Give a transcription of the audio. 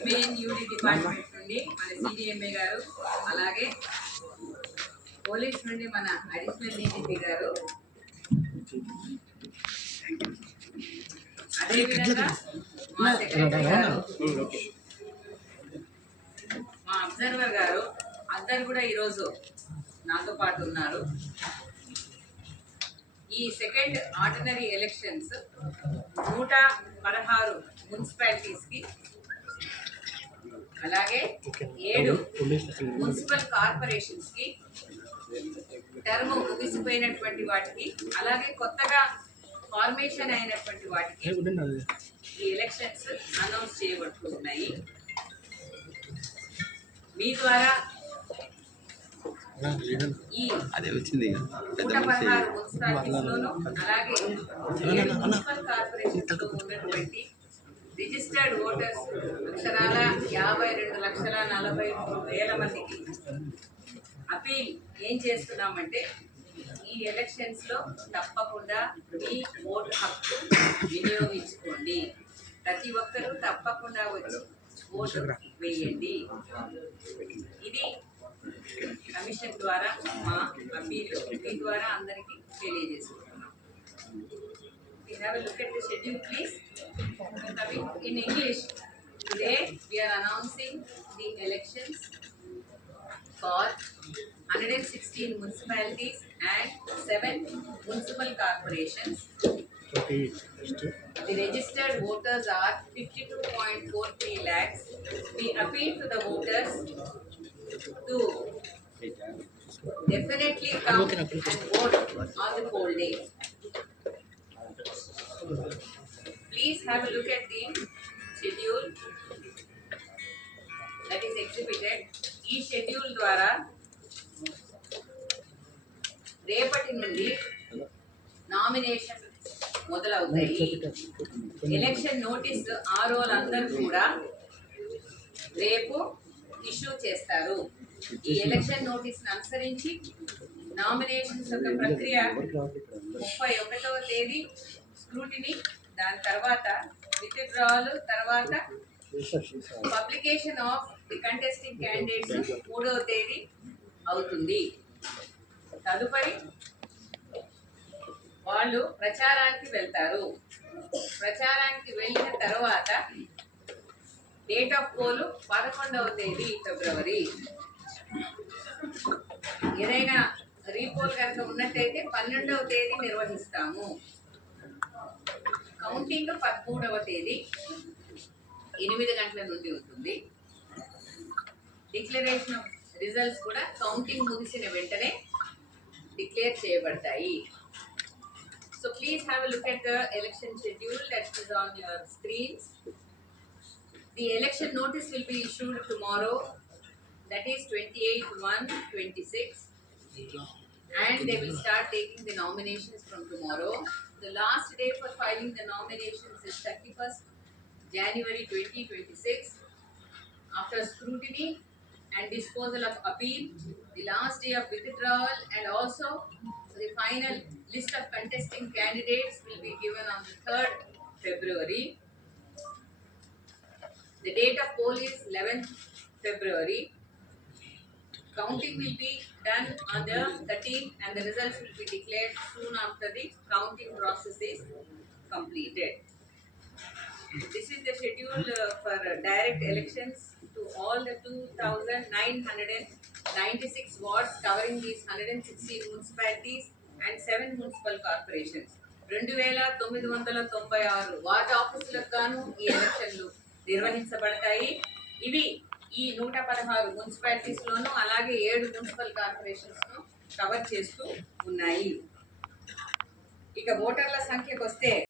ఎంఏఎన్యూడి department నుండి మన CDMA గారు, అలాగే పోలీస్ నుండి మన అడిషనల్ డీజీపీ గారు, అదేవిధంగా మా సెక్రటరీ గారు, మా అబ్జర్వర్ గారు అందరు కూడా ఈరోజు నాతో పాటు ఉన్నారు. ఈ సెకండ్ ఆర్డినరీ ఎలక్షన్స్ 116 మున్సిపాలిటీస్కి, అలాగే 7 మున్సిపల్ కార్పొరేషన్స్కి, టర్మ్ ముగిసిపోయినటువంటి వాటికి, అలాగే కొత్తగా ఫార్మేషన్ అయినటువంటి వాటికి ఈ ఎలక్షన్స్ అనౌన్స్ చేయబడుతున్నాయి. మీ ద్వారా ఈ 116 మున్సిపాలిటీస్లోనూ అలాగే మున్సిపల్ కార్పొరేషన్స్లో ఉన్నటువంటి రిజిస్టర్డ్ ఓటర్స్ అక్షరాల 52,43,000 మందికి అపీల్ ఏం చేస్తున్నామంటే, ఈ ఎలక్షన్స్లో తప్పకుండా మీ ఓటు హక్కు వినియోగించుకోండి. ప్రతి ఒక్కరూ తప్పకుండా వచ్చి ఓటు వేయండి. ఇది కమిషన్ ద్వారా మా అపీల్ మీ ద్వారా అందరికీ తెలియజేసుకుంటున్నాం. We have a look at the schedule, please. In English, today we are announcing the elections for 116 municipalities and 7 municipal corporations. The registered voters are 52.43 lakhs. We appeal to the voters to definitely come and vote on the poll day. Please have a look at the schedule that is exhibited. ఈ schedule ద్వారా రేపటి నుండి nomination మొదలవుతాయి. Election notice ఆర్ఓలు అందరూ కూడా రేపు issue చేస్తారు. ఈ ఎలక్షన్ నోటీస్ని అనుసరించి నామినేషన్స్ యొక్క ప్రక్రియ 31వ తేదీ స్క్రూటినీ, దాని తర్వాత విత్డ్రావల్, తర్వాత publication of the contesting candidates 3వ తేదీ అవుతుంది. తదుపరి వాళ్ళు ప్రచారానికి వెళ్తారు. ప్రచారానికి వెళ్ళిన తర్వాత డేట్ ఆఫ్ పోల్ 11వ తేదీ ఫిబ్రవరి. ఏదైనా రీపోల్ కనుక ఉన్నట్టయితే 12వ తేదీ నిర్వహిస్తాము. కౌంటింగ్ 13వ తేదీ 8 గంటల నుండి ఉంటుంది. డిక్లరేషన్ ఆఫ్ రిజల్ట్స్ కూడా కౌంటింగ్ ముగిసిన వెంటనే డిక్లేర్ చేయబడతాయి. So please have a look at the election schedule that is on your screens. The election notice will be issued tomorrow, that is 28/1/26, and they will start taking the nominations from tomorrow. The last day for filing the nominations is 31st January 2026. After scrutiny and disposal of appeal, the last day of withdrawal, and also the final list of contesting candidates will be given on the 3rd February. The date of poll is 11th February. Counting will be done on the 13th and the results will be declared soon after the counting process is completed. This is the schedule for direct elections to all the 2,996 wards covering these 116 municipalities and 7 municipal corporations. 2,996 ward ఆఫీసులకు గాను ఈ ఎలక్షన్లు నిర్వహించబడతాయి. ఇవి ఈ 116 మున్సిపాలిటీస్లోనూ అలాగే 7 municipal కార్పొరేషన్స్ను cover చేస్తూ ఉన్నాయి. ఇక ఓటర్ల సంఖ్యకు వస్తే